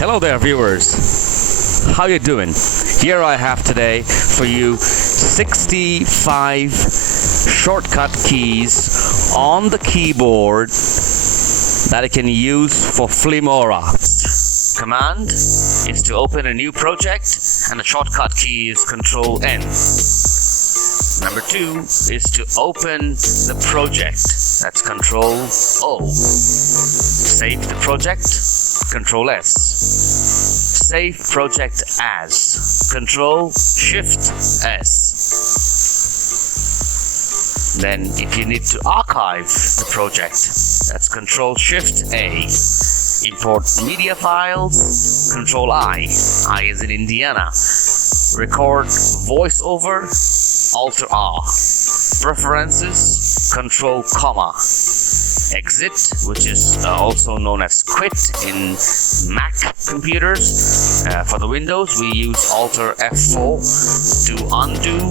Hello there, viewers. How you doing? Here I have today for you 65 shortcut keys on the keyboard that you can use for Filmora. Command is to open a new project, and the shortcut key is Control N. Number 2 is to open the project. That's Control O. Save the project, Control S. Save project as, Control Shift S. Then if you need to archive the project, that's Control Shift A. Import media files, Control I. I is in Indiana. Record voiceover, Alt R. Preferences, Control comma. Exit, which is also known as quit in Mac computers. For the Windows, we use Alt F4 to undo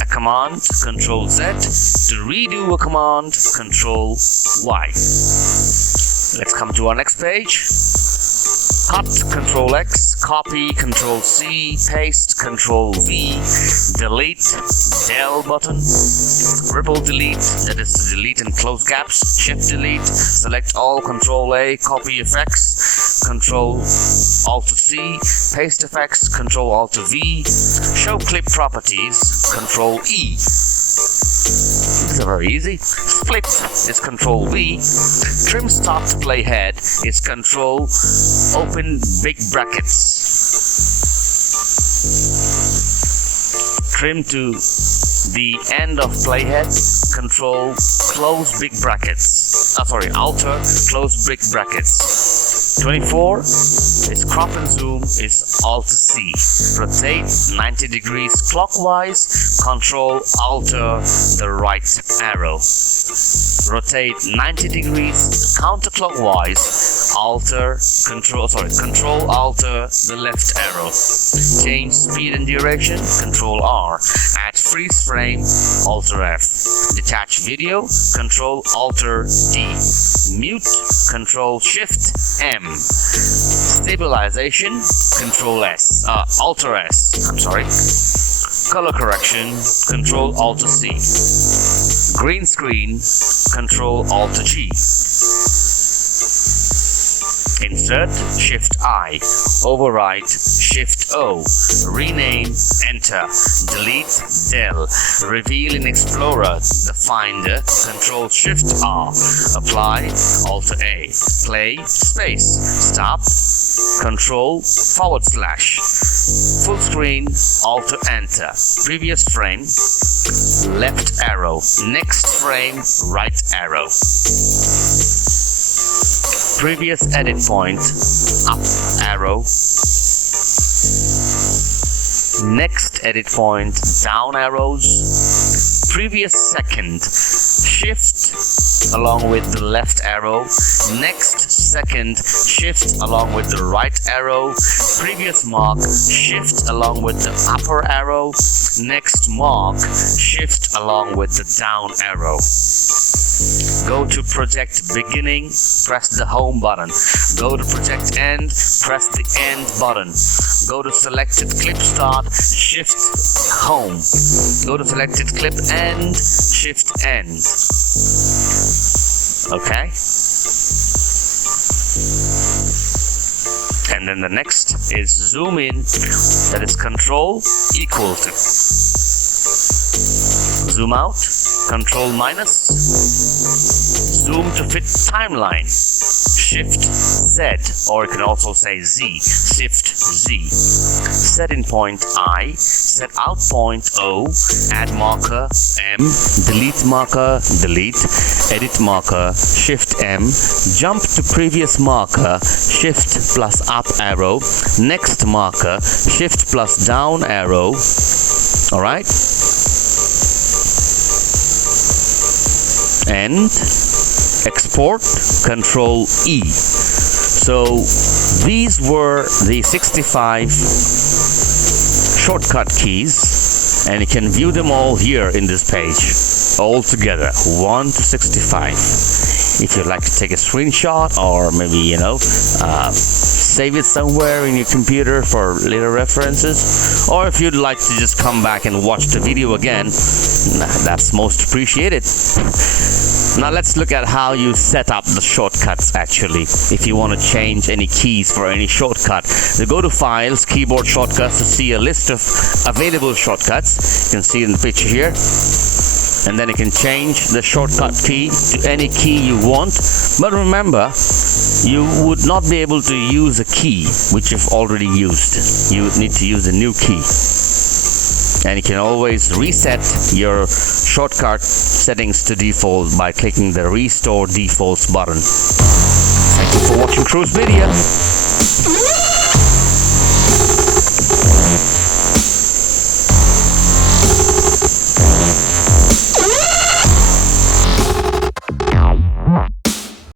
a command, Control Z. To redo a command, Control Y. Let's come to our next page. Cut, Control X, copy, Control C, paste, Control V, delete, del button, ripple delete, that is to delete and close gaps, shift delete, select all, Control A, copy effects, Control Alt C, paste effects, Control Alt V, show clip properties, Control E. These are very easy. Split is Control V. Trim stop to playhead is Control open big brackets. Trim to the end of playhead, Control close big brackets. Alter close big brackets. 24 is crop and zoom is Alt C. Rotate 90 degrees clockwise, Control Alter the right arrow. Rotate 90 degrees counterclockwise, Control Alter the left arrow. Change speed and duration, Control R. Add freeze frame, Alter F. Detach video, Control Alter D. Mute, Control Shift M. Stabilization, Control S. Alter S. Color correction, Control Alt C. Green screen, Control Alt G. Insert, Shift I. Overwrite, Shift O. Rename, Enter. Delete, Del. Reveal in Explorer, the Finder, Control Shift R. Apply, Alt A. Play, space. Stop, Control / Full screen, Alt Enter. Previous frame, left arrow. Next frame, right arrow. Previous edit point, up arrow. Next edit point, down arrows. Previous second, shift along with the left arrow. Next second, shift along with the right arrow. Previous mark, shift along with the upper arrow. Next mark, shift along with the down arrow. Go to project beginning, press the home button. Go to project end, press the end button. Go to selected clip start, shift home. Go to selected clip end, shift end. Okay? And then the next is zoom in, that is Control equal to. Zoom out, Control minus. Zoom to fit timeline, Shift Z, or you can also say Z, Shift Z. Set in point I, set out point O, add marker M, delete marker, delete, edit marker, Shift M, jump to previous marker, Shift plus up arrow, next marker, Shift plus down arrow. Alright? And export, Control E. So these were the 65 shortcut keys, and you can view them all here in this page, all together, 1 to 65. If you'd like to take a screenshot or maybe, save it somewhere in your computer for later references, or if you'd like to just come back and watch the video again, that's most appreciated. Now let's look at how you set up the shortcuts actually. If you want to change any keys for any shortcut, you go to Files, Keyboard Shortcuts to see a list of available shortcuts. You can see in the picture here. And then you can change the shortcut key to any key you want. But remember, you would not be able to use a key which you've already used. You need to use a new key. And you can always reset your shortcut settings to default by clicking the Restore Defaults button. Thank you for watching Cruise Media.